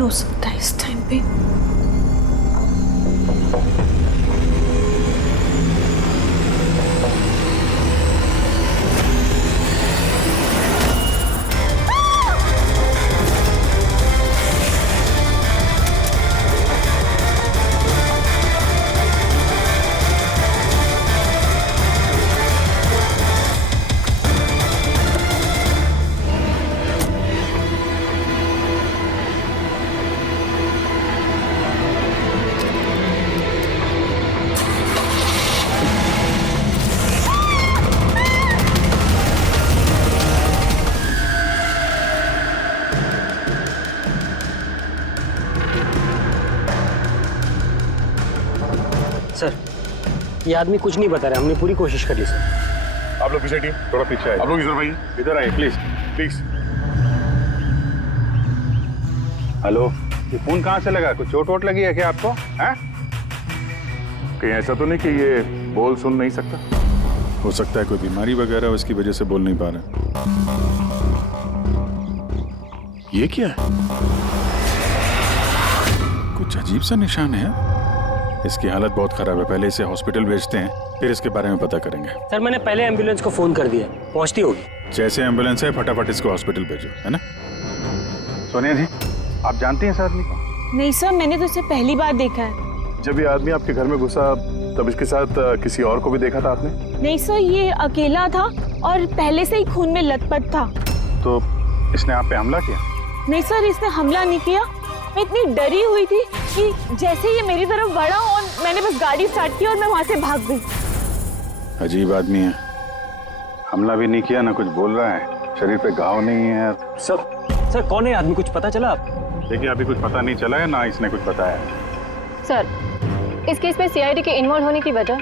हो सकता है इस टाइम पे। सर, ये आदमी कुछ नहीं बता रहा, हमने पूरी कोशिश कर ली सर। आप लोग पीछे टीम थोड़ा पीछे आए। आप लोग इधर भाई, इधर आइए प्लीज प्लीज। हेलो, ये फोन कहाँ से लगा? कुछ चोट वोट लगी है क्या आपको? हैं? कहीं ऐसा तो नहीं कि ये बोल सुन नहीं सकता? हो सकता है कोई बीमारी वगैरह उसकी वजह से बोल नहीं पा रहे। ये क्या है? कुछ अजीब सा निशान है। इसकी हालत बहुत खराब है, पहले इसे हॉस्पिटल भेजते हैं, फिर इसके बारे में पता करेंगे। सर, मैंने पहले एम्बुलेंस को फोन कर दिया, पहुंचती होगी। जैसे एम्बुलेंस है फटाफट इसको हॉस्पिटल भेजो, है ना? सोनिया जी, आप जानती हैं इस आदमी को? नहीं सर, मैंने तो इसे पहली बार देखा है। जब ये आदमी आपके घर में घुसा तब इसके साथ किसी और को भी देखा था आपने? नहीं सर, ये अकेला था और पहले से ही खून में लथपथ था। तो इसने आप पे हमला किया? नहीं सर, इसने हमला नहीं किया। मैं इतनी डरी हुई थी कि जैसे ये मेरी तरफ बढ़ा और मैंने बस गाड़ी स्टार्ट की और मैं वहां से भाग गई। अजीब आदमी है। हमला भी नहीं किया, ना कुछ बोल रहा है, शरीर पे घाव नहीं है। सर कौन है आदमी, कुछ पता चला? देखिए, अभी कुछ पता नहीं चला है, ना इसने कुछ बताया। सर, इस केस में सीआईडी के इन्वॉल्व होने की वजह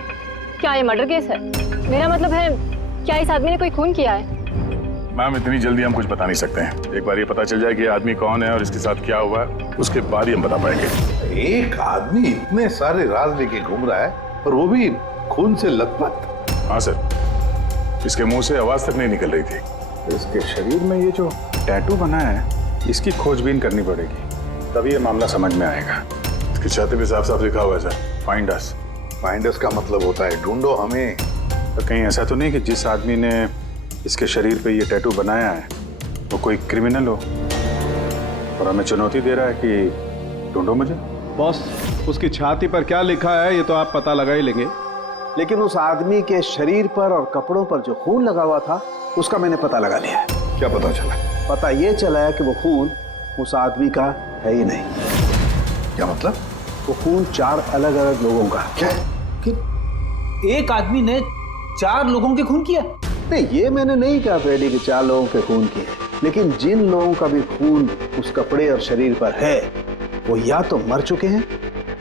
क्या ये मर्डर केस है? मेरा मतलब है, क्या इस आदमी ने कोई खून किया है? मैम, इतनी जल्दी हम कुछ बता नहीं सकते हैं। एक बार ये पता चल जाए कि ये आदमी कौन है और इसके साथ क्या हुआ है, उसके बाद ही हम बता पाएंगे। एक आदमी इतने सारे राज लेके घूम रहा है और वो भी खून से लथपथ। हाँ सर, इसके मुंह से आवाज तक नहीं निकल रही थी। इसके शरीर में ये जो टैटू बना है, इसकी खोजबीन करनी पड़ेगी, तभी ये मामला समझ में आएगा। इसकी छाती पे साफ साफ लिखा हुआ है sir, find us. Find us का मतलब होता है ढूंढो हमें। तो कहीं ऐसा तो नहीं कि जिस आदमी ने इसके शरीर पे ये टैटू बनाया है वो कोई क्रिमिनल हो और हमें चुनौती दे रहा है कि ढूंढो मुझे? बॉस, उसकी छाती पर क्या लिखा है ये तो आप पता लगा ही लेंगे, लेकिन उस आदमी के शरीर पर और कपड़ों पर जो खून लगा हुआ था उसका मैंने पता लगा लिया है। क्या पता चला? पता ये चला है कि वो खून उस आदमी का है ही नहीं। क्या मतलब? वो खून 4 अलग अलग लोगों का। क्या? एक आदमी ने 4 लोगों के खून किया? नहीं, ये मैंने नहीं कहा फ्रेडी कि 4 लोगों के खून किए, लेकिन जिन लोगों का भी खून उस कपड़े और शरीर पर है वो या तो मर चुके हैं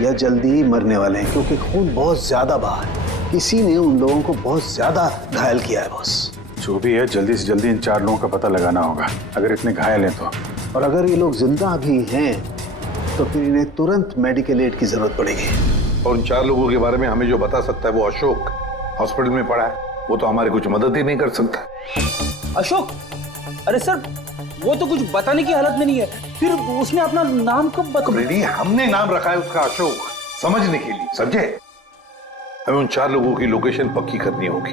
या जल्दी ही मरने वाले हैं, क्योंकि खून बहुत ज्यादा बहा है। किसी ने उन लोगों को बहुत ज्यादा घायल किया है बॉस। जो भी है, जल्दी से जल्दी इन 4 लोगों का पता लगाना होगा, अगर इतने घायल हैं तो। और अगर ये लोग जिंदा भी हैं तो फिर इन्हें तुरंत मेडिकल एड की जरूरत पड़ेगी। और उन 4 लोगों के बारे में हमें जो बता सकता है वो अशोक, हॉस्पिटल में पड़ा है, वो तो हमारी कुछ मदद ही नहीं कर सकता। अशोक? अरे सर, वो तो कुछ बताने की हालत में नहीं है, फिर उसने अपना नाम कब बता? रेडी, हमने नाम रखा है उसका अशोक, समझने के लिए, समझे? हमें उन 4 लोगों की लोकेशन पक्की करनी होगी।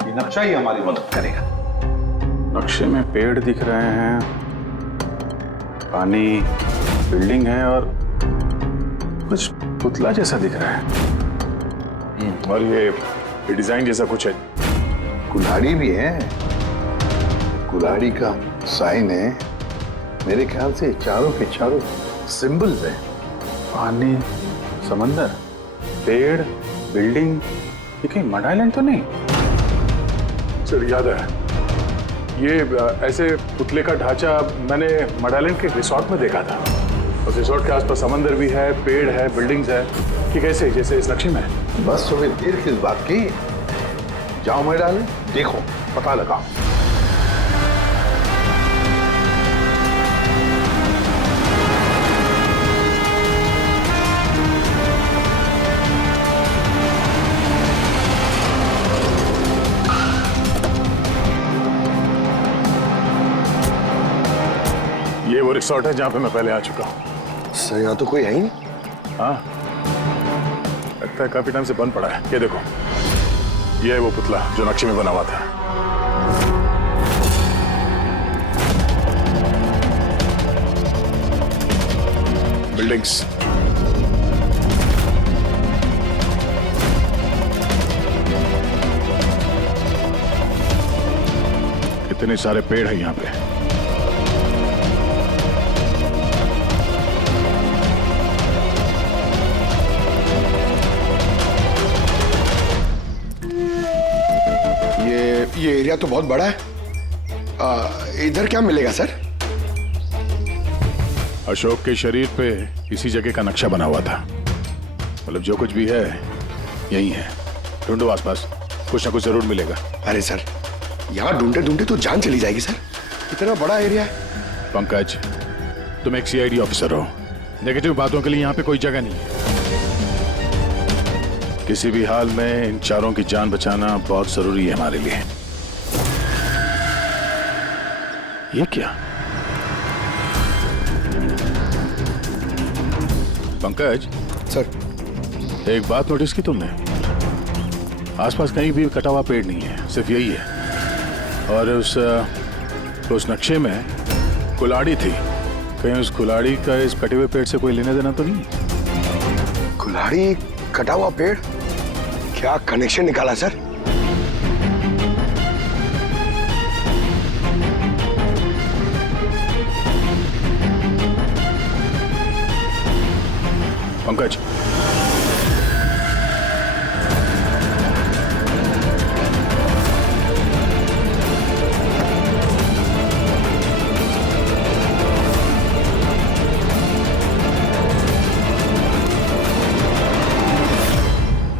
ये नक्शा ही हमारी मदद करेगा। नक्शे में पेड़ दिख रहे हैं, पानी, बिल्डिंग है और कुछ पुतला जैसा दिख रहा है। और ये डिजाइन जैसा कुछ है। कुल्हाड़ी भी है, कुल्हाड़ी का साइन है। मेरे ख्याल से चारों के चारों सिंबल्स हैं। पानी, समंदर, पेड़, बिल्डिंग, ये कहीं मड आइलैंड तो नहीं? सर याद है, ये ऐसे पुतले का ढांचा मैंने मडालैंड के रिसोर्ट में देखा था। उस रिसोर्ट के आसपास समंदर भी है, पेड़ है, बिल्डिंग्स है, कि कैसे जैसे इस नक्शे में है। बस तुम्हें देर किस बात की? जाओ मैं डाले, देखो, पता लगाओ। ये वो रिसोर्ट है जहाँ पे मैं पहले आ चुका हूँ। सर यहाँ तो कोई है ही नहीं। हाँ, लगता है काफी टाइम से बंद पड़ा है। ये देखो, ये है वो पुतला जो नक्शे में बना हुआ था। बिल्डिंग्स, कितने सारे पेड़ हैं यहाँ पे। ये एरिया तो बहुत बड़ा है। इधर क्या मिलेगा सर? अशोक के शरीर पे इसी जगह का नक्शा बना हुआ था। मतलब जो कुछ भी है यही है। ढूंढो आसपास, कुछ ना कुछ जरूर मिलेगा। अरे सर, यहाँ ढूंढते ढूंढते तो जान चली जाएगी सर। इतना बड़ा एरिया है। पंकज, तुम एक सीआईडी ऑफिसर हो। नेगेटिव बातों के लिए यहाँ पे कोई जगह नहीं है। किसी भी हाल में इन चारों की जान बचाना बहुत जरूरी है हमारे लिए। ये क्या? पंकज सर, एक बात नोटिस की तुमने? आसपास कहीं भी कटा हुआ पेड़ नहीं है, सिर्फ यही है। और उस नक्शे में कुल्हाड़ी थी। कहीं उस कुल्हाड़ी का इस कटे हुए पेड़ से कोई लेना देना तो नहीं? कुल्हाड़ी, कटा हुआ पेड़, क्या कनेक्शन निकाला सर? पंकज,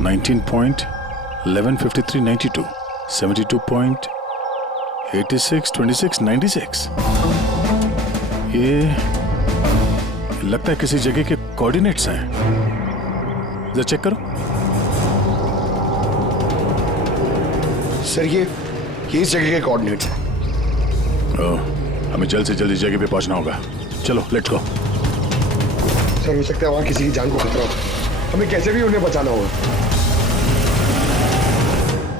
$19.1153.92, 72.862696। ये लगता है किसी जगह के कोऑर्डिनेट्स हैं। जरा चेक करो। सर, ये इस जगह के कोऑर्डिनेट्स हैं। हमें जल्द से जल्द इस जगह पे पहुंचना होगा। चलो, लेट्स गो। सर, हो सकता है वहां किसी की जान को खतरा हो। हमें कैसे भी उन्हें बचाना होगा।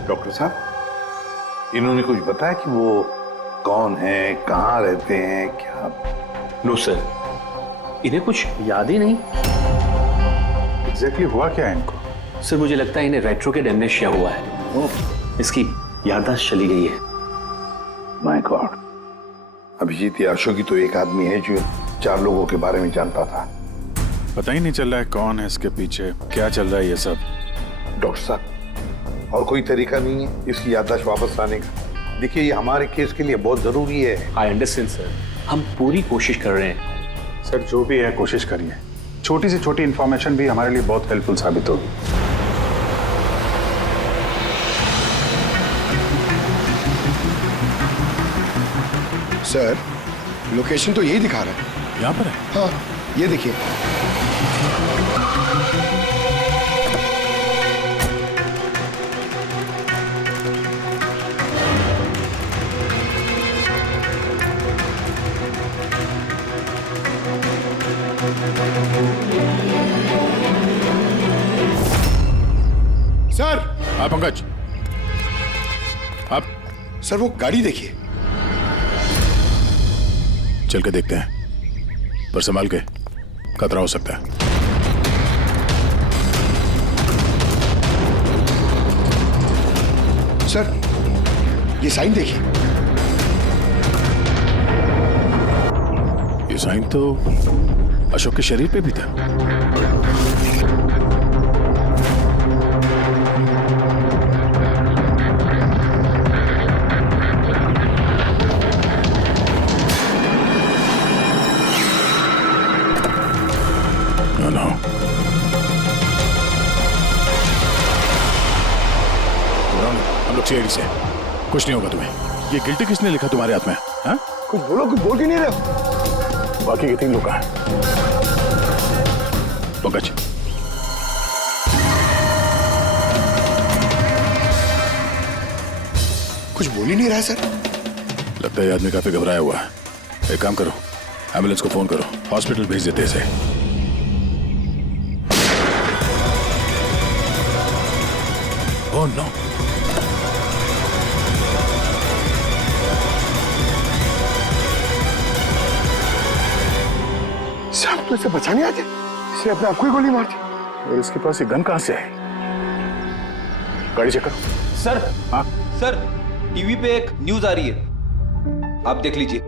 डॉक्टर साहब, इन्होंने कुछ बताया कि वो कौन है, कहाँ रहते हैं, क्या? नो सर, इन्हें कुछ याद ही नहीं। एग्जैक्टली हुआ क्या है इनको? सर, मुझे लगता है इन्हें रेट्रोकेड एमनेशिया हुआ है। इसकी याददाश्त चली गई है। My God. अभिजीत या अशोक ही तो एक आदमी है जो 4 लोगों के बारे में जानता था। पता ही नहीं चल रहा है कौन है इसके पीछे, क्या चल रहा है ये सब। डॉक्टर साहब, और कोई तरीका नहीं है इसकी याददाश्त वापस लाने का? देखिए, ये हमारे केस के लिए बहुत जरूरी है। आई अंडरस्टैंड सर, हम पूरी कोशिश कर रहे हैं। सर, जो भी है कोशिश करिए। छोटी से छोटी इंफॉर्मेशन भी हमारे लिए बहुत हेल्पफुल साबित होगी। सर, लोकेशन तो यही दिखा रहा है। यहाँ पर है? हाँ, ये देखिए। सर, हाँ पंकज, आप सर वो गाड़ी देखिए। चल के देखते हैं, पर संभाल के, खतरा हो सकता है। सर, ये साइन देखिए। ये साइन तो अशोक के शरीर पे भी था। कुछ नहीं होगा तुम्हें। ये गिल्टी किसने लिखा तुम्हारे हाथ में? हाँ? कुछ बोलो, कुछ बोल के नहीं रहे हो। बाकी के 3 लोग कहाँ हैं? पंकज, कुछ बोल ही नहीं रहा है सर। लगता है ये आदमी काफी घबराया हुआ है। एक काम करो, एम्बुलेंस को फोन करो, हॉस्पिटल भेज देते इसे। ओह नो, साहब तो इसे बचाने आते, इसे अपने आप को ही गोली मार दी। और इसके पास ये गन कहां से आई? गाड़ी चेक करो। सर, हाँ? सर, टीवी पे एक न्यूज आ रही है, आप देख लीजिए।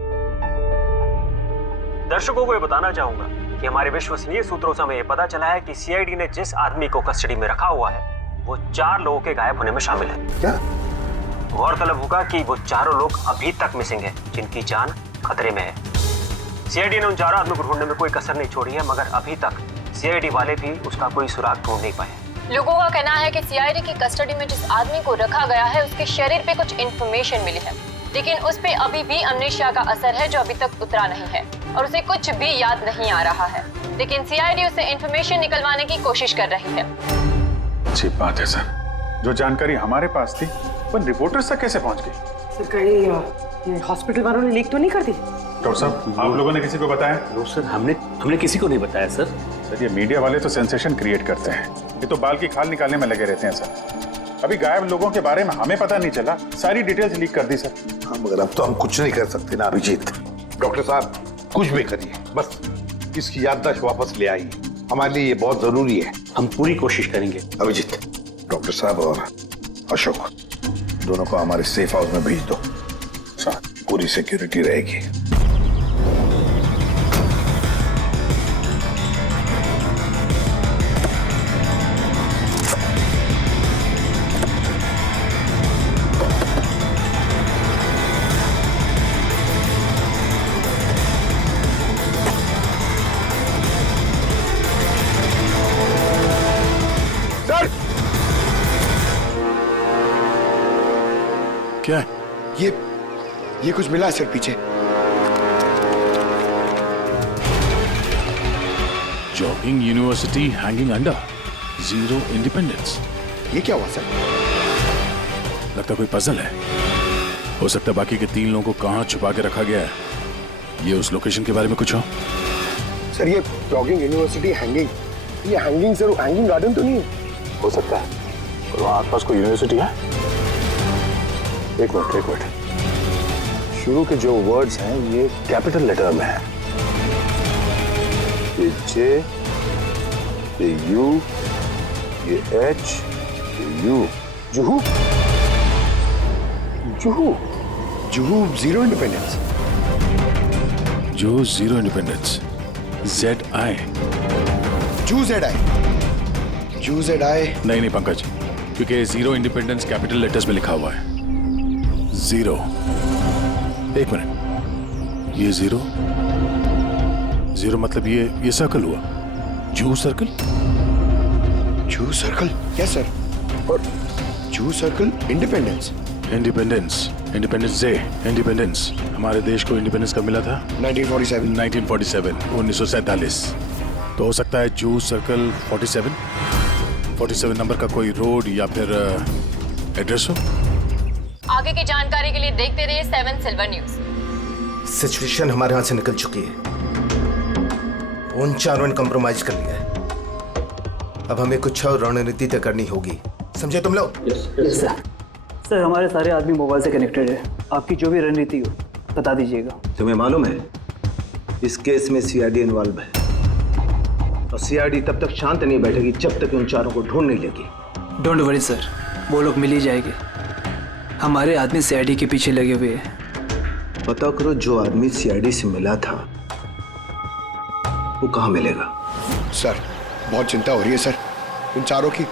दर्शकों को ये बताना चाहूंगा कि हमारे विश्वसनीय सूत्रों से हमें ये पता चला है कि सीआईडी ने जिस आदमी को कस्टडी में रखा हुआ है वो 4 लोगों के गायब होने में शामिल है। क्या? गौरतलब होगा कि वो चारों लोग अभी तक मिसिंग हैं, जिनकी जान खतरे में है। सीआईडी ने उन 4 आदमियों को ढूंढने में कोई कसर नहीं छोड़ी है, मगर अभी तक सीआईडी वाले भी उसका कोई सुराग ढूंढ नहीं पाए। लोगों का कहना है कि सीआईडी की कस्टडी में जिस आदमी को रखा गया है उसके शरीर पे कुछ इन्फॉर्मेशन मिली है, लेकिन उस पे अभी भी अमनेशिया का असर है जो अभी तक उतरा नहीं है और उसे कुछ भी याद नहीं आ रहा है। लेकिन सीआईडी उसे इन्फॉर्मेशन निकलवाने की कोशिश कर रही है। अच्छी बात है सर, जो जानकारी हमारे पास थी पर रिपोर्टर्स तक कैसे पहुंच गई? कहीं हॉस्पिटल वालों ने लीक तो नहीं कर दी? डॉक्टर साहब, आप लोगों ने किसी को बताया? नो सर, हमने किसी को नहीं बताया सर। सर, ये मीडिया वाले तो सेंसेशन क्रिएट करते हैं, ये तो बाल की खाल निकालने में लगे रहते हैं सर। अभी गायब लोगों के बारे में हमें पता नहीं चला, सारी डिटेल्स लीक कर दी सर। हाँ, मगर अब तो हम कुछ नहीं कर सकते ना अभिजीत। डॉक्टर साहब, कुछ भी करिए, बस इसकी याददाश्त वापस ले आइए, हमारे लिए ये बहुत जरूरी है। हम पूरी कोशिश करेंगे। अभिजीत, डॉक्टर साहब और अशोक दोनों को हमारे सेफ हाउस में भेज दो, पूरी सिक्योरिटी रहेगी। क्या है? ये कुछ मिला है सर पीछे। Jogging university hanging under, 0 independence. ये क्या हुआ सर? लगता कोई पजल है। हो सकता है बाकी के 3 लोगों को कहां छुपा के रखा गया है। ये उस लोकेशन के बारे में कुछ हो? सर, ये जॉगिंग यूनिवर्सिटी हैंगिंग, ये हैंगिंग सर हैंगिंग गार्डन तो नहीं है? हो सकता है, और वहाँ आसपास कोई यूनिवर्सिटी है? एक मिनट, शुरू के जो वर्ड्स हैं ये कैपिटल लेटर में है। ये J, ये U, ये H, ये U। जुहू, जुहू, जुहू 0 इंडिपेंडेंस। जो 0 इंडिपेंडेंस, ZI। जू ZI, जू ZI। नहीं पंकज, क्योंकि 0 इंडिपेंडेंस कैपिटल लेटर्स में लिखा हुआ है। 0, एक मिनट, ये 0 मतलब ये सर्कल हुआ, जू सर्कल। जू सर्कल? Yes sir. और जू सर्कल इंडिपेंडेंस डे। इंडिपेंडेंस, हमारे देश को इंडिपेंडेंस कब मिला था? 1947। 1947। तो हो सकता है जू सर्कल 47 नंबर का कोई रोड या फिर एड्रेस हो। आगे की जानकारी के लिए देखते रहिए 7 सिल्वर न्यूज। सिचुएशन हमारे हाथ से निकल चुकी है, उन चारों ने कंप्रोमाइज कर लिया है। अब हमें कुछ और रणनीति तय करनी होगी, समझे तुम लोग? Yes sir. सर, हमारे सारे आदमी मोबाइल से कनेक्टेड है, आपकी जो भी रणनीति हो बता दीजिएगा। तुम्हें मालूम है इस केस में सीआईडी इन्वॉल्व है, और सीआईडी तब तक शांत नहीं बैठेगी जब तक उन चारों को ढूंढ नहीं लेगी। डोंट वरी सर, वो लोग मिल ही जाएंगे। हमारे आदमी सीआईडी के पीछे लगे हुए हैं। पता करो जो आदमी सीआईडी से मिला था वो कहाँ मिलेगा। सर, बहुत चिंता हो रही है सर उन चारों की।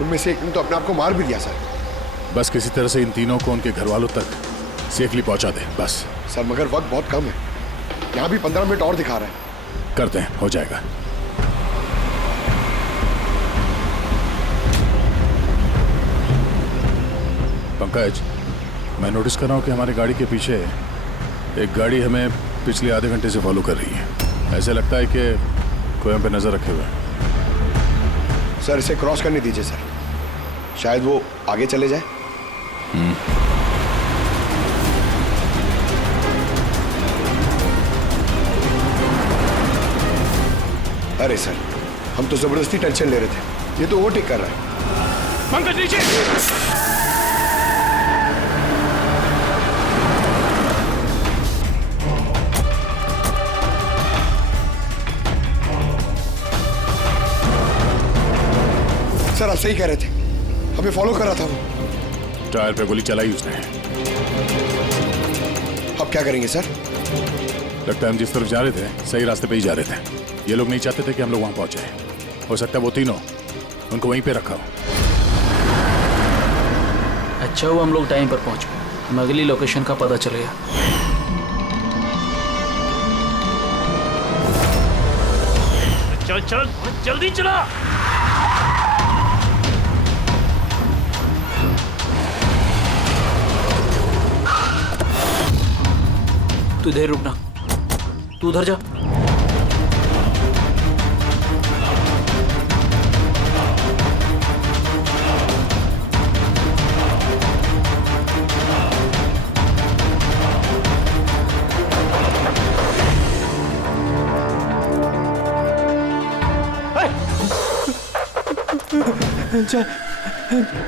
उनमें से एक ने तो अपने आप को मार भी दिया सर। बस किसी तरह से इन तीनों को उनके घर वालों तक सेफली पहुंचा दे बस। सर, मगर वक्त बहुत कम है, यहाँ भी 15 मिनट और दिखा रहा है। करते हैं, हो जाएगा। पंकज, मैं नोटिस कर रहा हूँ कि हमारी गाड़ी के पीछे एक गाड़ी हमें पिछले आधे घंटे से फॉलो कर रही है। ऐसे लगता है कि कोई हम पे नजर रखे हुए है। सर इसे क्रॉस करने दीजिए सर, शायद वो आगे चले जाए। अरे सर, हम तो जबरदस्ती टेंशन ले रहे थे, ये तो ओवरटेक कर रहा है। पंकज नीचे। सर आप सही कह रहे थे, हमें फॉलो कर रहा था वो। टायर पे गोली चलाई उसने। अब क्या करेंगे सर? लगता है हम जिस तरफ जा रहे थे सही रास्ते पे ही जा रहे थे। ये लोग नहीं चाहते थे कि हम लोग वहां पहुंचे। हो सकता है वो तीनों उनको वहीं पे रखा हो। अच्छा हुआ हम लोग टाइम पर पहुंच गए, हमें अगली लोकेशन का पता चल गया। चल चल जल्दी चला। तू इधर रुकना, तू उधर जा।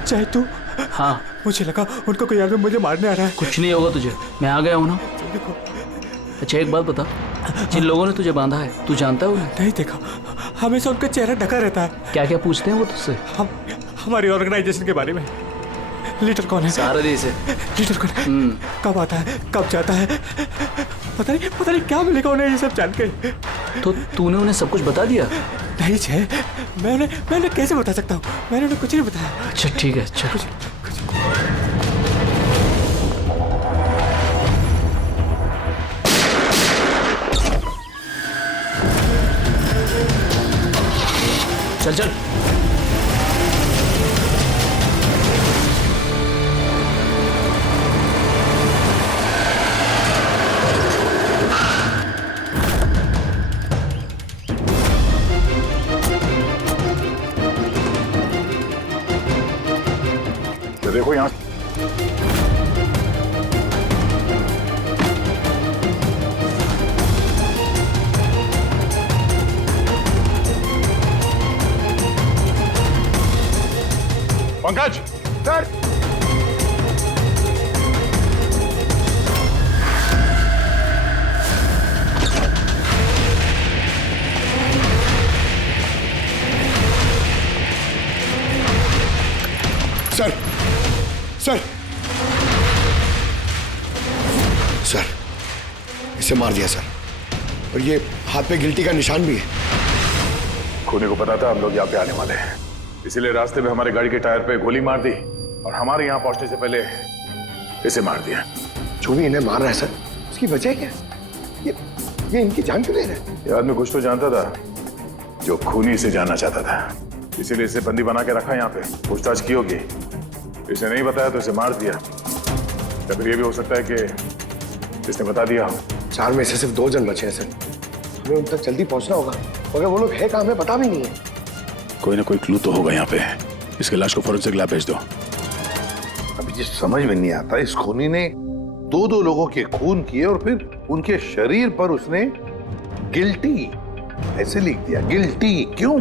चाहे तू। हाँ मुझे लगा उनको कोई आदमी मुझे मारने आ रहा है। कुछ नहीं होगा तुझे, मैं आ गया हूँ ना। अच्छा एक बात बता, जिन लोगों ने तुझे बांधा है तू जानता है उन्हें? नहीं देखा, हमेशा उनका चेहरा ढका रहता है। क्या क्या पूछते हैं वो तुझसे? हम हमारी ऑर्गेनाइजेशन के बारे में। लीडर कौन है? सारा देश है। लीडर कौन है? कब आता है, कब जाता है? पता नहीं क्या मिलेगा उन्हें ये सब जान के। तो तूने उन्हें सब कुछ बता दिया? नहीं छे, मैं उन्हें कैसे बता सकता हूँ? मैंने उन्हें कुछ नहीं बताया। अच्छा ठीक है, अच्छा कुछ चल चल। तो देखो यहाँ Pankaj. Sir sir sir sir इसे मार दिया सर, और ये हाथ पे गिल्टी का निशान भी है। खूनी को पता था हम लोग यहाँ पे आने वाले हैं, इसीलिए रास्ते में हमारे गाड़ी के टायर पे गोली मार दी और हमारे यहाँ पहुंचने से पहले इसे मार दिया। जो भी इन्हें मार रहा है सर, उसकी वजह क्या? ये इनकी जान क्यों ले रहा है? ये आदमी कुछ तो जानता था जो खूनी इसे जानना चाहता था, इसीलिए इसे बंदी बना के रखा यहाँ पे। पूछताछ की होगी, इसे नहीं बताया तो इसे मार दिया। या फिर ये भी हो सकता है कि इसने बता दिया हो। 4 में से सिर्फ 2 जन बचे हैं सर, हमें उन तक जल्दी पहुंचना होगा, मगर वो लोग है कहाँ हमें पता भी नहीं है। कोई ना कोई क्लू तो होगा यहाँ पे। इसके लाश को फोरेंसिक लैब भेज दो। अभी जिस समझ में नहीं आता, इस खूनी ने 2 लोगों के खून किए और फिर उनके शरीर पर उसने गिल्टी ऐसे लिख दिया। गिल्टी क्यों?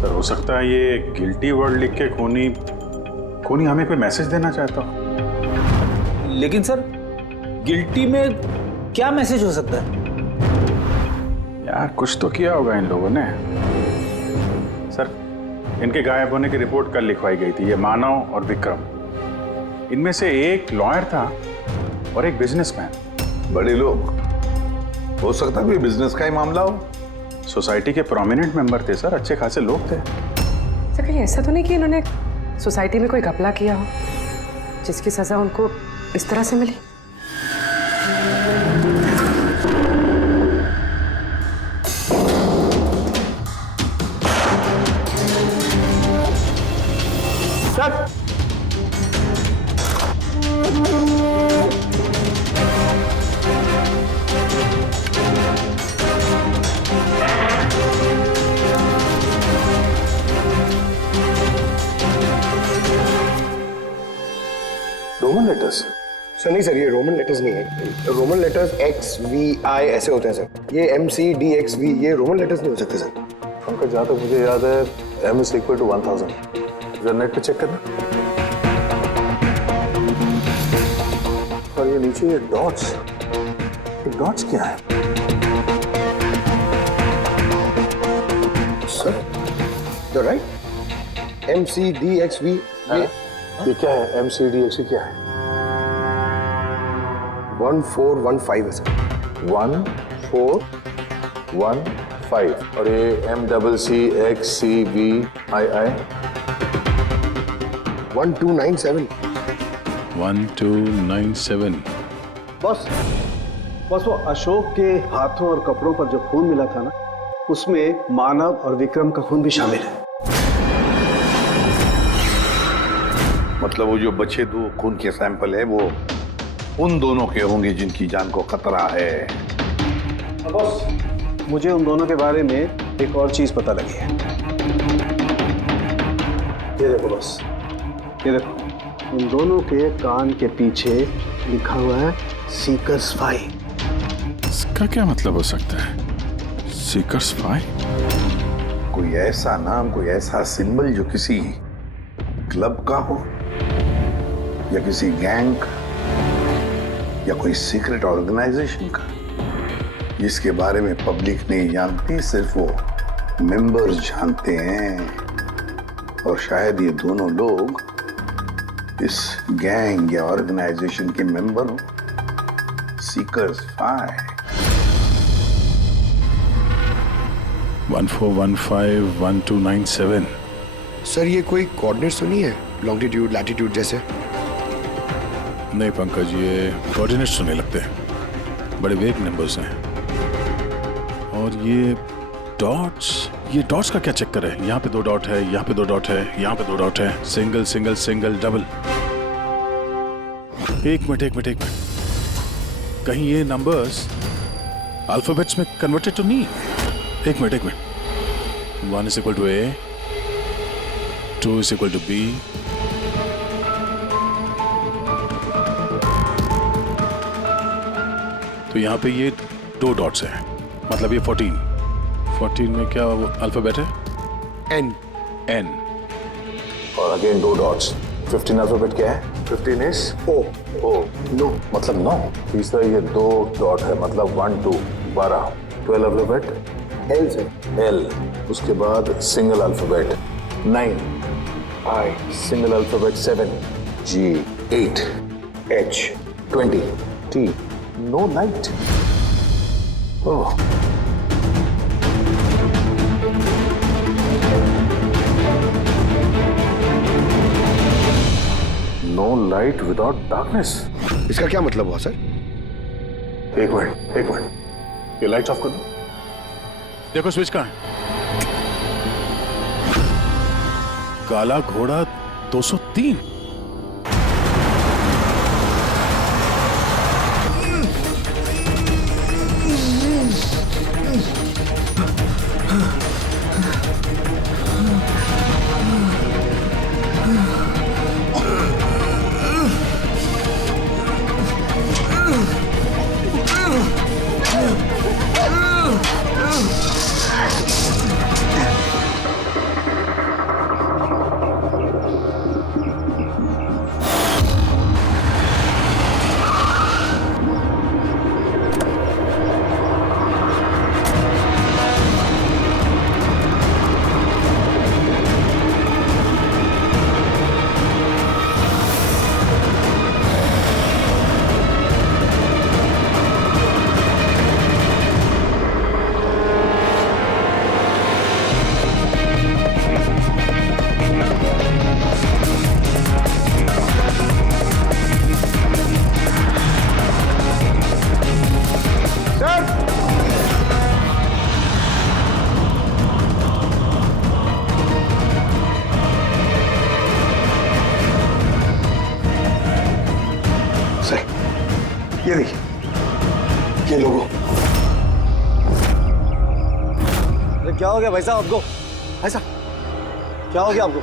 सर हो सकता है ये गिल्टी वर्ड लिख के खूनी हमें कोई मैसेज देना चाहता हो। लेकिन सर गिल्टी में क्या मैसेज हो सकता है? यार कुछ तो किया होगा इन लोगों ने। सर इनके गायब होने की रिपोर्ट कल लिखवाई गई थी। ये मानव और विक्रम, इनमें से एक लॉयर था और एक बिजनेसमैन। बड़े लोग, हो सकता है कोई बिजनेस का ही मामला हो। सोसाइटी के प्रोमिनेंट मेंबर थे सर, अच्छे खासे लोग थे। सर कहीं ऐसा तो नहीं कि इन्होंने सोसाइटी में कोई घपला किया हो जिसकी सजा उनको इस तरह से मिली? Sir Roman letters? सर नहीं सर, ये रोमन लेटर्स नहीं है। रोमन लेटर्स XVI ऐसे होते हैं सर। ये MCDXV ये रोमन लेटर्स नहीं हो सकते सर। पंकज, जहाँ तक मुझे याद है M is equal to 1000। जरा नेट पे चेक करना। और ये नीचे ये डॉट्स क्या है? Sir you're right। MCDXV ये क्या है? MCDXV क्या है? 1415 है सर। 1415। और ये MCCXCVII 1297। 1297। बस वो अशोक के हाथों और कपड़ों पर जो खून मिला था ना, उसमें मानव और विक्रम का खून भी शामिल है। मतलब वो जो बचे दो खून के सैंपल है वो उन दोनों के होंगे जिनकी जान को खतरा है। बॉस, मुझे उन दोनों के बारे में एक और चीज पता लगी है। ये देखो बॉस, ये देखो, उन दोनों के कान के पीछे लिखा हुआ है सीकर्स 5। इसका क्या मतलब हो सकता है? सीकर्स 5? कोई ऐसा नाम, कोई ऐसा सिंबल जो किसी क्लब का हो या किसी गैंग का या कोई सीक्रेट ऑर्गेनाइजेशन का, जिसके बारे में पब्लिक नहीं जानती, सिर्फ वो मेंबर्स जानते हैं। और शायद ये दोनों लोग इस गैंग या ऑर्गेनाइजेशन के मेंबर हो। सीकर्स 5। 1415 1297। सर ये कोई कोऑर्डिनेट्स तो नहीं है, लॉन्गिट्यूड लैटिट्यूड जैसे? नहीं पंकज, ये कोऑर्डिनेट्स तो नहीं लगते, बड़े वेग नंबर्स हैं। और ये डॉट्स का क्या चक्कर है? यहाँ पे 2 डॉट है, यहाँ पे 2 डॉट है, यहाँ पे 2 डॉट है, सिंगल सिंगल सिंगल डबल। एक मिनट, कहीं ये नंबर्स अल्फाबेट्स में कन्वर्टेड तो नहीं? एक minute. 1 is equal to A, 2 is equal to B, तो यहाँ पे ये 2 डॉट्स हैं, मतलब ये 14 में क्या वो अल्फाबेट है? N। और अगेन 2 डॉट्स। 15 अल्फाबेट क्या है? 15 is O। नो मतलब 9। तीसरा ये 2 डॉट है, मतलब 1 2 12। 12 अल्फाबेट L से। L। उसके बाद single alphabet 9 I। Single alphabet 7 G। 8 H। 20 T। No night. Oh, no light without darkness. इसका क्या मतलब हुआ सर? एक मिनट, ये लाइट ऑफ कर दो। देखो स्विच कहाँ है? काला घोड़ा 203। ये देखिए, ये लोगो। अरे क्या हो गया भाई साहब आपको? ऐसा क्या हो गया आपको?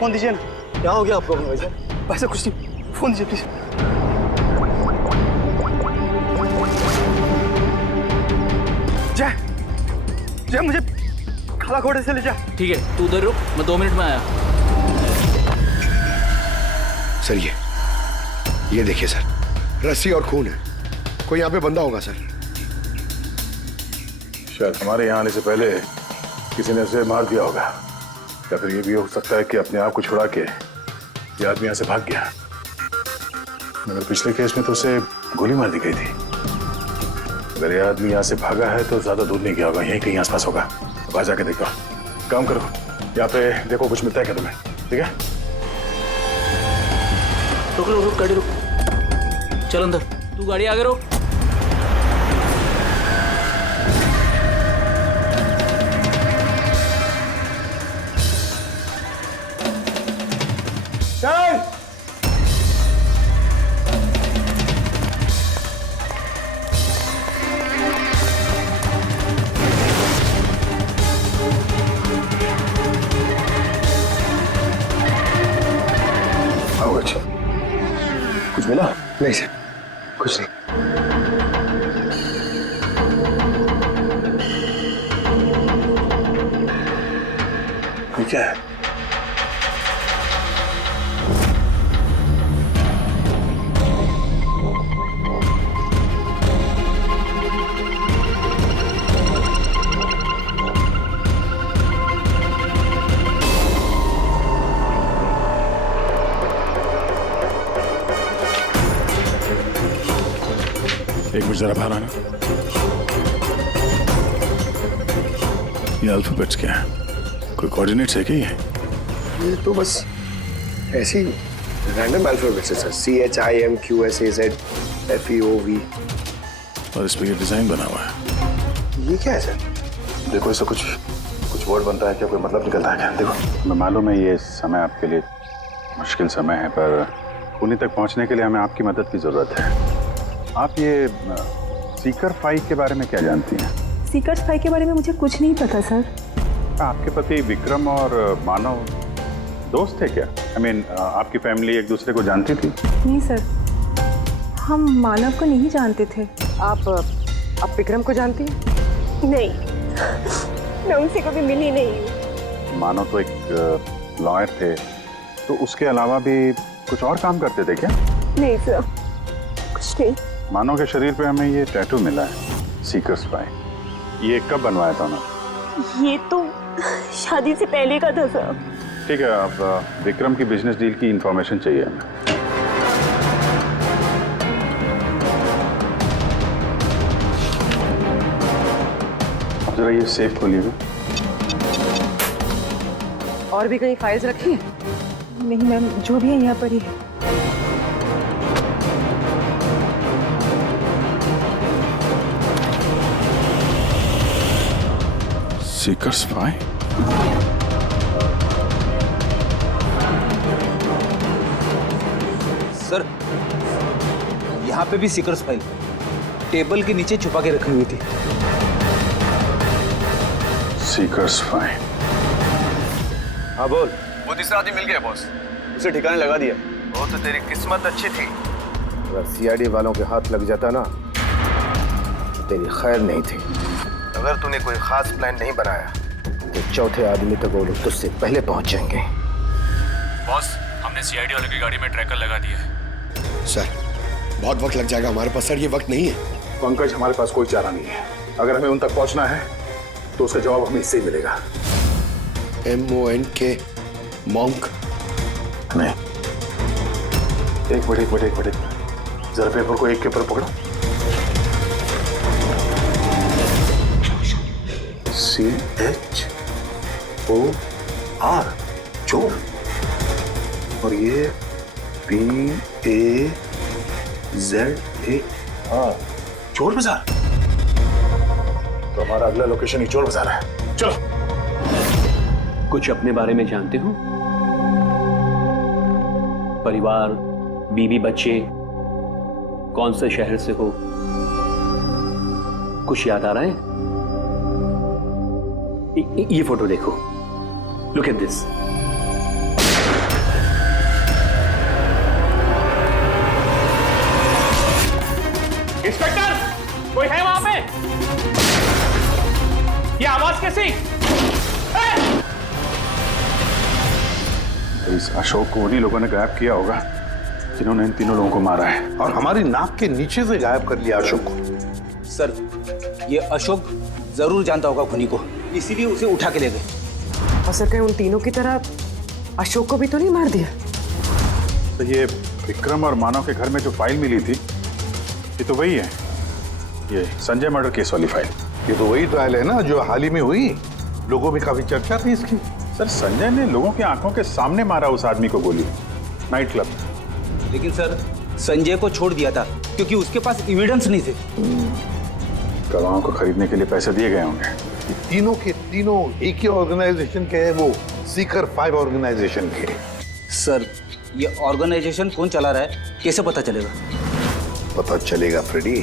फोन दीजिए ना। क्या हो गया आपको भाई साहब? भाई साहब कुछ नहीं, फोन दीजिए प्लीज। जय जय मुझे खाला घोड़े से ले जा। ठीक है, तू उधर रुक, मैं 2 मिनट में आया। सर ये देखिए सर, रस्सी और खून है। कोई यहाँ पे बंदा होगा सर। शायद हमारे यहाँ आने से पहले किसी ने उसे मार दिया होगा, या फिर ये भी हो सकता है कि अपने आप को छुड़ा के ये आदमी यहाँ से भाग गया। मगर पिछले केस में तो उसे गोली मार दी गई थी। अगर ये आदमी यहाँ से भागा है तो ज्यादा दूर नहीं गया होगा, यहीं कहीं आसपास होगा। अब जाके देखो, काम करो, यहाँ पे देखो कुछ मिलता है क्या तुम्हें, ठीक है? रुक गाड़ी रुक, चल अंदर, तू गाड़ी आगे रोक। चल अच्छा, कुछ मिला? नहीं सर, कुछ नहीं। ये क्या है? एक मिनट जरा बाहर आना। ये अल्फाबेट्स क्या है? कोई कोऑर्डिनेट्स है क्या ये तो बस ऐसी रैंडम अल्फाबेट्स है सर। CHIMQSAZFEOV। और इस पे ये डिजाइन बना हुआ है। ये क्या है सर? देखो, इससे कुछ वर्ड बनता है क्या? कोई मतलब निकलता है क्या? देखो, मैं मालूम है ये समय आपके लिए मुश्किल समय है, पर उन्हीं तक पहुंचने के लिए हमें आपकी मदद की जरूरत है। आप ये सीकर फाई के बारे में क्या जानती हैं? सीकर फाई के बारे में मुझे कुछ नहीं पता सर। आपके पति विक्रम और मानव दोस्त थे क्या? I mean, आपकी फैमिली एक दूसरे को जानती थी? नहीं सर, हम मानव को नहीं जानते थे। आप विक्रम को जानती हैं? नहीं, मैं उनसे कभी मिली नहीं हूँ। मानव तो एक लॉयर थे, तो उसके अलावा भी कुछ और काम करते थे क्या? नहीं सर, कुछ नहीं। मानव के शरीर पे हमें ये टैटू मिला है, सीकर्स फाई। ये कब बनवाया था उन्होंने? ये तो शादी से पहले का था सर। ठीक है, अब विक्रम की बिजनेस डील की इंफॉर्मेशन चाहिए हमें। अब जरा ये सेफ खोलिएगा। और भी कहीं फाइल्स रखी हैं? नहीं मैम, जो भी है यहाँ पर ही है। Seekers phi? सर, यहाँ पे भी सीकर्स फाइल टेबल के नीचे छुपा के रखी हुई थी। सीकर्स फाई? हाँ बोल। वो तीसरा आदमी मिल गया बॉस, उसे ठिकाने लगा दिया। वो तो तेरी किस्मत अच्छी थी। अगर सीआईडी वालों के हाथ लग जाता ना तो तेरी खैर नहीं थी। अगर तूने कोई खास प्लान नहीं बनाया तो चौथे आदमी तक वो लोग तुझसे पहले पहुंच जाएंगे। बॉस, हमने सीआईडी वालों की गाड़ी में ट्रैकर लगा दिया है। सर, बहुत वक्त लग जाएगा हमारे पास। सर, ये वक्त नहीं है। पंकज, हमारे पास कोई चारा नहीं है। अगर हमें उन तक पहुंचना है तो उसका जवाब हमें इससे ही मिलेगा। MONK monk? नहीं, एक मिनट, जरा पेपर को एक के ऊपर पकड़ो। CHOR, चोर। और ये PAZAR, चोर बाजार। तो हमारा अगला लोकेशन ही चोर बाजार है। चलो। कुछ अपने बारे में जानते हो? परिवार, बीवी, बच्चे, कौन से शहर से हो? कुछ याद आ रहा है? ये फोटो देखो, लुक एट दिस। ये आवाज कैसी? तो इस अशोक को उन्हीं लोगों ने गायब किया होगा जिन्होंने इन तीनों लोगों को मारा है, और हमारी नाक के नीचे से गायब कर लिया अशोक को। सर, ये अशोक जरूर जानता होगा खुनी को, इसीलिए उसे उठा के ले गए। और सर कहीं उन तीनों की तरह अशोक को भी तो नहीं मार दिया? तो ये विक्रम और मानव के घर में जो फाइल मिली थी, ये तो वही है, ये संजय मर्डर केस वाली फाइल। ये तो वही ट्रायल है ना जो हाल ही में हुई, लोगों में काफी चर्चा थी इसकी। सर, संजय ने लोगों की आंखों के सामने मारा उस आदमी को गोली, नाइट क्लब। लेकिन सर, संजय को छोड़ दिया था क्योंकि उसके पास एविडेंस नहीं थे। गवाहों को खरीदने के लिए पैसे दिए गए होंगे। ये तीनों के तीनों एक ही ऑर्गेनाइजेशन के हैं, वो सीकर 5 ऑर्गेनाइजेशन के। सर, ये ऑर्गेनाइजेशन कौन चला रहा है, कैसे पता चलेगा? पता चलेगा फ्रेडी,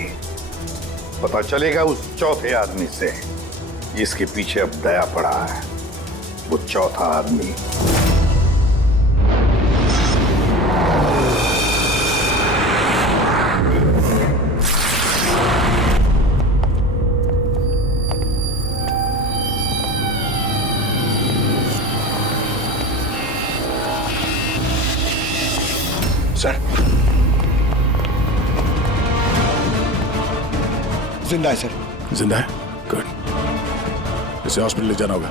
पता चलेगा उस चौथे आदमी से जिसके पीछे अब दया पड़ा है। वो चौथा आदमी सर, जिंदा है सर। जिंदा है? गुड। इसे हॉस्पिटल ले जाना होगा।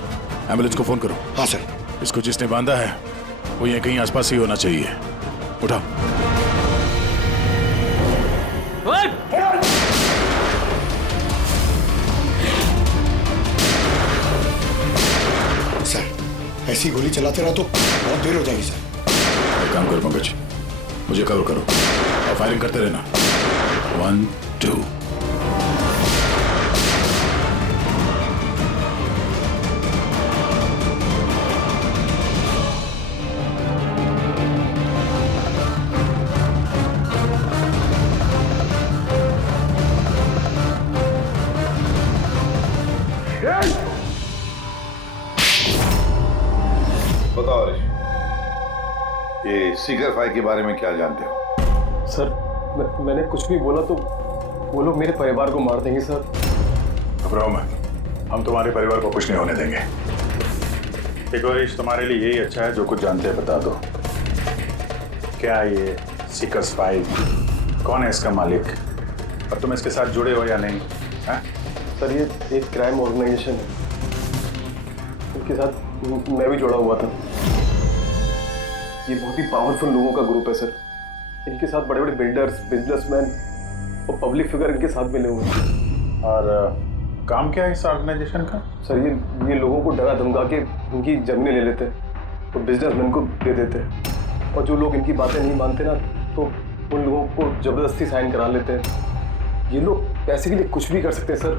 एम्बुलेंस को फोन करो। हाँ सर। इसको जिसने बांधा है वो यहीं कहीं आसपास ही होना चाहिए। उठाओ। सर, ऐसी गोली चलाते रहो तो बहुत देर हो जाएगी सर। एक काम करो पंकज, मुझे कवर करो और फायरिंग करते रहना। 1 2। बताओ ऋषि, ये सीकर 5 के बारे में क्या जानते हो? सर, मैंने कुछ भी बोला तो वो लोग मेरे परिवार को मार देंगे सर। घबराओ मत, हम तुम्हारे परिवार को कुछ नहीं होने देंगे। देखो ऋषि, तुम्हारे लिए यही अच्छा है, जो कुछ जानते हैं बता दो। क्या ये सीकर्स 5 कौन है, इसका मालिक, और तुम इसके साथ जुड़े हो या नहीं? सर, ये एक क्राइम ऑर्गेनाइजेशन है, इनके साथ मैं भी जुड़ा हुआ था। ये बहुत ही पावरफुल लोगों का ग्रुप है सर। इनके साथ बड़े बड़े बिल्डर्स, बिजनेसमैन और पब्लिक फिगर इनके साथ मिले हुए हैं। और काम क्या है इस ऑर्गेनाइजेशन का? सर, ये लोगों को डरा धमका के उनकी जमीनें ले लेते हैं तो बिजनेसमैन को दे देते हैं, और जो लोग इनकी बातें नहीं मानते ना तो उन लोगों को ज़बरदस्ती साइन करा लेते हैं। ये लोग पैसे के लिए कुछ भी कर सकते हैं सर।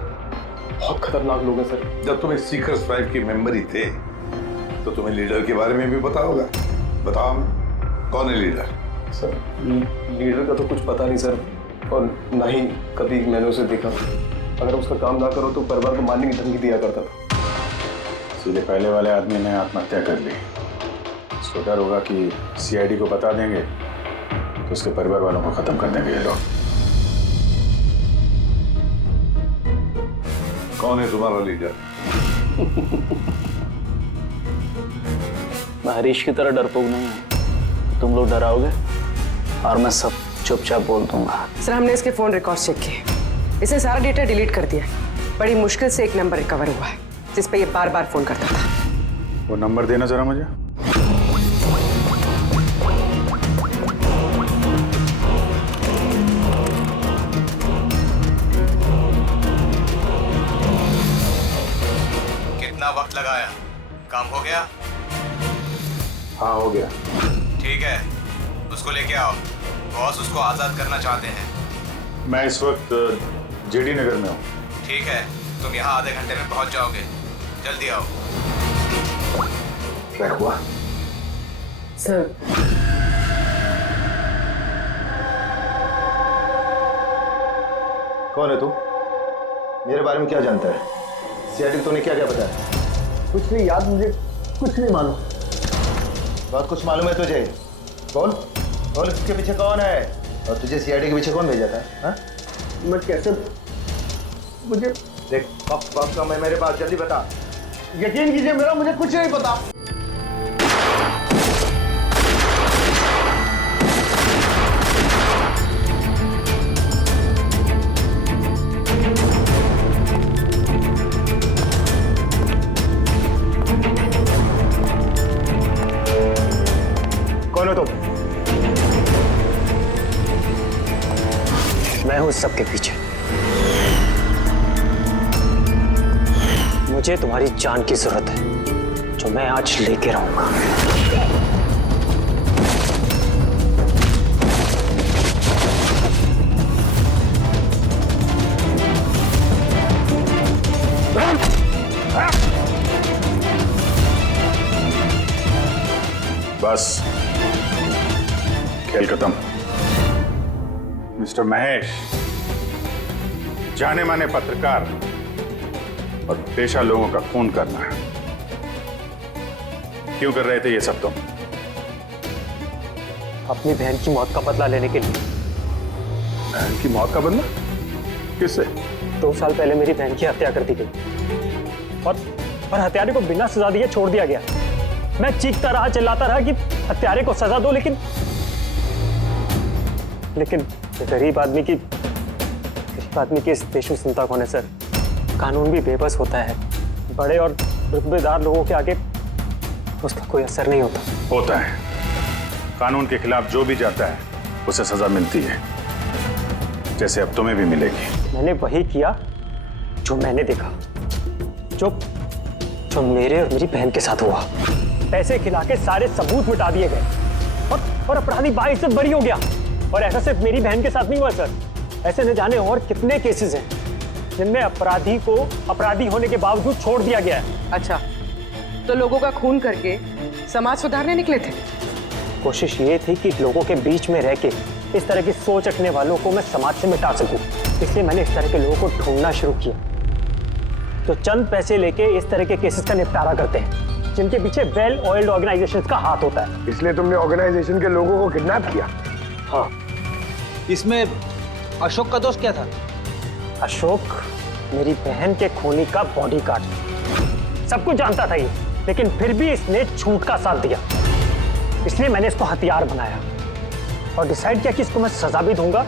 बहुत खतरनाक लोग हैं सर। जब तुम सीकर्स 5 के मेंबर ही थे तो तुम्हें लीडर के बारे में भी पता होगा। बताओ, कौन है लीडर? सर, लीडर का तो कुछ पता नहीं सर, और ना ही कभी मैंने उसे देखा। अगर उसका काम ना करो तो परिवार को मारने की धमकी दिया करता था। सीधे पहले वाले आदमी ने आत्महत्या कर ली। उसको डर होगा कि सीआईडी को बता देंगे तो उसके परिवार वालों को खत्म कर देंगे ये लोग। कौन है तुम्हारा लीडर? मैं हरीश की तरह डरपोक नहीं हूँ। तुम लोग डराओगे और मैं सब चुपचाप बोल दूंगा। सर, हमने इसके फोन रिकॉर्ड चेक किए, इसने सारा डेटा डिलीट कर दिया। बड़ी मुश्किल से एक नंबर रिकवर हुआ है जिस पे ये बार बार फोन करता था। वो नंबर देना जरा मुझे। कितना वक्त लगाया? काम हो गया? हाँ, हो गया। ठीक है, उसको लेके आओ। बॉस उसको आजाद करना चाहते हैं। मैं इस वक्त जेडी नगर में हूँ। ठीक है, तुम यहाँ आधे घंटे में पहुँच जाओगे। जल्दी आओ। क्या हुआ? सर, कौन है तू? मेरे बारे में क्या जानता है? सीआईडी तूने क्या क्या बताया? कुछ नहीं याद, मुझे कुछ नहीं मालूम। बहुत कुछ मालूम है तुझे? बोल बोल, इसके पीछे कौन है और तुझे सीआईडी के पीछे कौन भेजा था? हाँ? मैं कैसे मुझे देख वक्त समय मेरे पास, जल्दी बता। यकीन कीजिए मेरा मुझे कुछ नहीं पता। कौन हो तुम? मैं हूं सबके पीछे। मुझे तुम्हारी जान की जरूरत है, जो मैं आज लेके रहूंगा। बस, खेल खत्म। मिस्टर महेश, जाने माने पत्रकार और पेशा लोगों का खून करना है। क्यों कर रहे थे ये सब तुम? अपनी बहन की मौत का बदला लेने के लिए। बहन की मौत का बदला? किससे? 2 साल पहले मेरी बहन की हत्या कर दी गई और हत्यारे को बिना सजा दिए छोड़ दिया गया। मैं चीखता रहा, चिल्लाता रहा कि हत्यारे को सजा दो, लेकिन गरीब आदमी की इस देश में चिंता कौन है सर? कानून भी बेबस होता है। बड़े और रुतबेदार लोगों के आगे उसका कोई असर नहीं होता है। कानून के खिलाफ जो भी जाता है उसे सजा मिलती है, जैसे अब तुम्हें भी मिलेगी। मैंने वही किया जो मैंने देखा, जो मेरे और मेरी बहन के साथ हुआ। पैसे खिला के सारे सबूत मिटा दिए गए और अपराधी बाइज्जत बरी हो गया। और ऐसा सिर्फ मेरी बहन के साथ नहीं हुआ सर, ऐसे न जाने और कितने केसेस हैं जिनमें अपराधी को अपराधी होने के बावजूद छोड़ दिया गया है। अच्छा, तो लोगों का खून करके समाज सुधारने निकले थे? कोशिश ये थी कि लोगों के बीच में रह के इस तरह की सोच रखने वालों को मैं समाज से मिटा सकूं। इसलिए मैंने इस तरह के लोगों को ढूंढना शुरू किया, तो चंद पैसे लेके इस तरह के केसेस का निपटारा करते हैं, जिनके पीछे वेल ऑयल्ड ऑर्गेनाइजेशंस का हाथ होता है। इसलिए तुमने ऑर्गेनाइजेशन के लोगों को किडनैप किया? हाँ। इसमें अशोक का दोष क्या था? अशोक मेरी बहन के खूनी का बॉडीगार्ड, सब कुछ जानता था ये, लेकिन फिर भी इसने झूठ का साथ दिया। इसलिए मैंने इसको हथियार बनाया और डिसाइड किया कि इसको मैं सजा भी दूंगा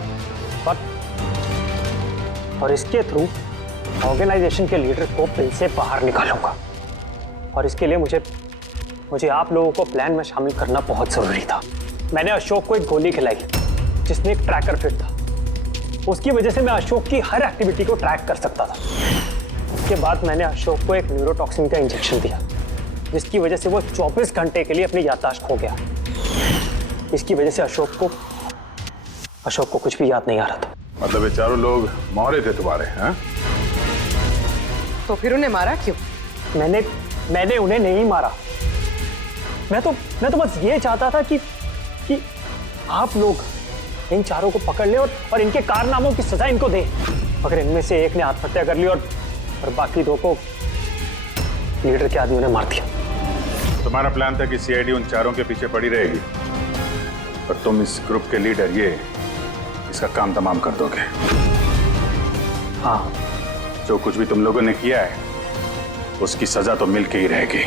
और इसके थ्रू ऑर्गेनाइजेशन के लीडर को बिल से बाहर निकालूंगा। और इसके लिए मुझे आप लोगों को प्लान में शामिल करना बहुत जरूरी था। मैंने अशोक को एक गोली खिलाई जिसमें एक ट्रैकर फिट था। उसकी वजह से मैं अशोक की हर एक्टिविटी को ट्रैक कर सकता था। उसके बाद मैंने अशोक को एक न्यूरोटॉक्सिन का इंजेक्शन दिया, जिसकी वजह से वो 24 घंटे के लिए अपनी याददाश्त खो गया। इसकी वजह से अशोक को कुछ भी याद नहीं आ रहा था। मतलब ये चारों लोग मोहरे थे तुम्हारे? हैं? तो फिर उन्हें मारा क्यों? मैंने उन्हें नहीं मारा। मैं तो बस ये चाहता था कि आप लोग इन चारों को पकड़ ले और इनके कारनामों की सजा इनको दे। मगर इनमें से एक ने आत्महत्या कर ली और बाकी 2 को लीडर के आदमियों ने मार दिया। तुम्हारा प्लान था कि सीआईडी उन चारों के पीछे पड़ी रहेगी और तुम इस ग्रुप के लीडर इसका काम तमाम कर दोगे। हाँ, जो कुछ भी तुम लोगों ने किया है उसकी सजा तो मिल के ही रहेगी।